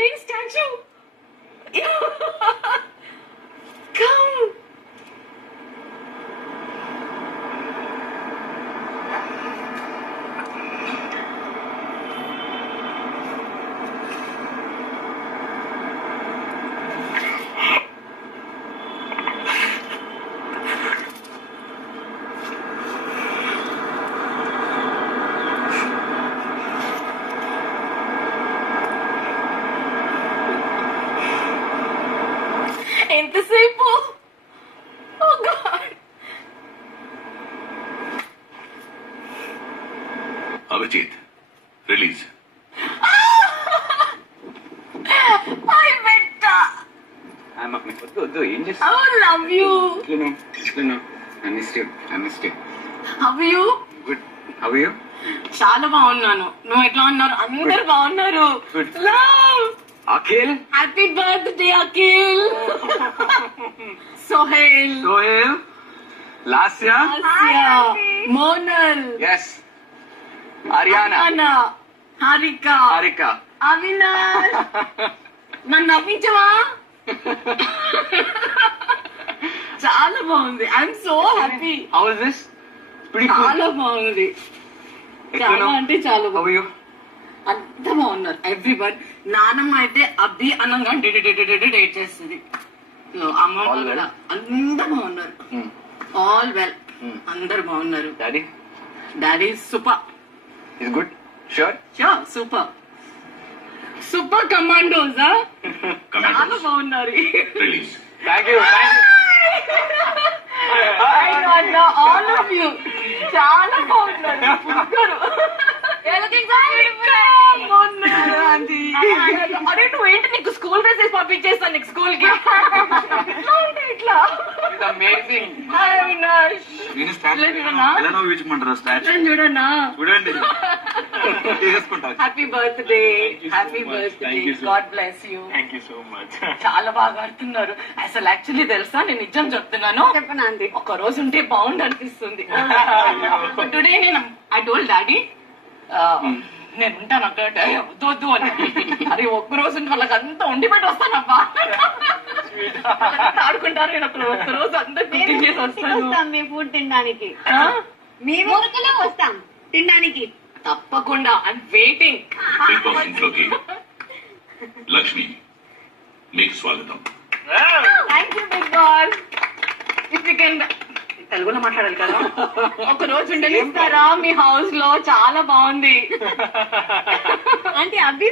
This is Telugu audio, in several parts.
నేను స్టాచ్యూ. Come. ఎంతసేపు? Oh God. Abhijit release. I bet. వద్దు ఏం చేస్తా. I love you. I missed you. How are you? Good. How are you? చాలా బాగున్నాను. నువ్వు ఎట్లా ఉన్నారు? అందరు బాగున్నారు. Good. Love. Akhil. Happy birthday, Akhil. Sohail. Lasya. Asya. Monal. Yes. Ariana. Anna. Harika. Avinash. నన్ను నవ్వించవా? చాలా బాగుంది. I'm so happy. How is this? Pretty cool. చాలా బాగుంది. చాలా అంటే చాలా How are you? అంత బాగున్నారు ఎవ్రీవన్. నానమ్మ అయితే అబ్బి అనంగా డేట్ చేస్తుంది. అమ్మ All well? కూడా అందరు బాగున్నారు. All well. అందరు బాగున్నారు. Daddy super. Is good? Sure? Super కమాండోసా చాలా బాగున్నారు. Release. Thank you. All of you చాలా బాగున్నారు. ముగ్గురు. అరే నువ్వేంటి, నీకు స్కూల్ డ్రెస్ వేసి పంపించేస్తాను నీకు స్కూల్ కి. ఇట్లా It's amazing. అవినాష్ చూడన్నా. చూడండి. తీసేసుకుంటా. Happy birthday. God bless you. Thank you so much. చాలా బాగా ఆడుతున్నారు. అసలు యాక్చువల్లీ తెలుసా, నేను నిజం చెప్తున్నాను, చెప్పనండి ఒక రోజు ఉంటే బాగుండు అనిపిస్తుంది. టుడే నేను ఐ టోల్డ్ డాడీ నేను ఉంటాను అక్కడ వద్దు అని. అరే ఒక్క రోజు ఉంటే వాళ్ళకి అంతా ఉండి పెట్టి వస్తానబ్బా. ఆడుకుంటారు. నేను ఒక్క రోజు అందరు కుకింగ్ చేసి వస్తాను. మీ ఫుడ్ తినడానికి మేము వస్తాం తినడానికి తప్పకుండా. I'm waiting. బిగ్ బాస్ ఇంట్లోకి లక్ష్మి మీకు స్వాగతం. Thank you Bigg Boss. If you can తెలుగులో మాట్లాడాలి కదా. ఒక రోజు ఉండనిస్తారా మీ హౌస్ లో? చాలా బాగుంది. అంటే అబ్బి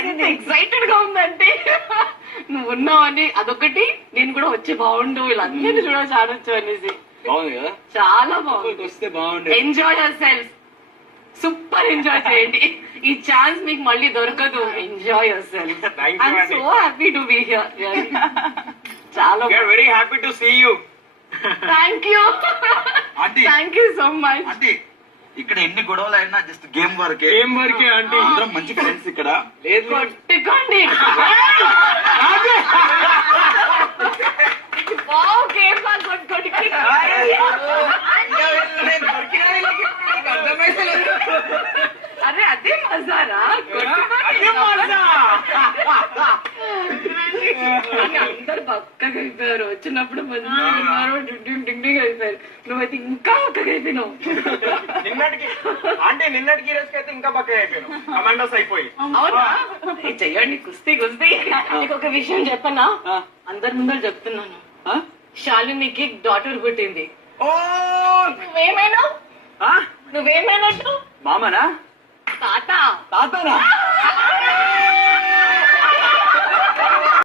ఎంత ఎక్సైటెడ్ గా ఉందంటే నువ్వు ఉన్నావని అదొకటి, నేను కూడా వచ్చి బాగుండు వీళ్ళందరినీ చూడవచ్చు ఆడొచ్చు అనేసి. బాగుంది కదా? చాలా బాగుంది. వస్తే బాగుంది. Enjoy yourself. Super enjoy చేయండి. ఈ ఛాన్స్ మీకు మళ్ళీ దొరకదు. Enjoy yourself. I'm so happy to be here. చాలా very happy to see you. Thank you. Thank you so much. అంటే ఇక్కడ ఎన్ని గొడవలు అయినా జస్ట్ గేమ్ వరకే ఆంటీ. అందరం మంచి ఫ్రెండ్స్ ఇక్కడ. లేదు కొట్టుకోండి. గేమ్ కొట్టుకోండి. అరే అదే మజారా. అందరు పక్కగా అయిపోయారు. వచ్చినప్పుడు డింగ్ అయిపోయారు. నువ్వైతే ఇంకా పక్కగా అయిపోయినావు. నిన్నటికి రోజుకి అయితే ఇంకా పక్క అయిపోయాను. కమాండోస్ అయిపోయి. అవునా? చెయ్యండి కుస్తీ. నీకు ఒక విషయం చెప్పనా? అందరి ముందర చెప్తున్నాను. శాలినికి డాటర్ పుట్టింది. నువ్వేమైనా నువ్వేమైనట్టు మామనా? తాత. తాతనా?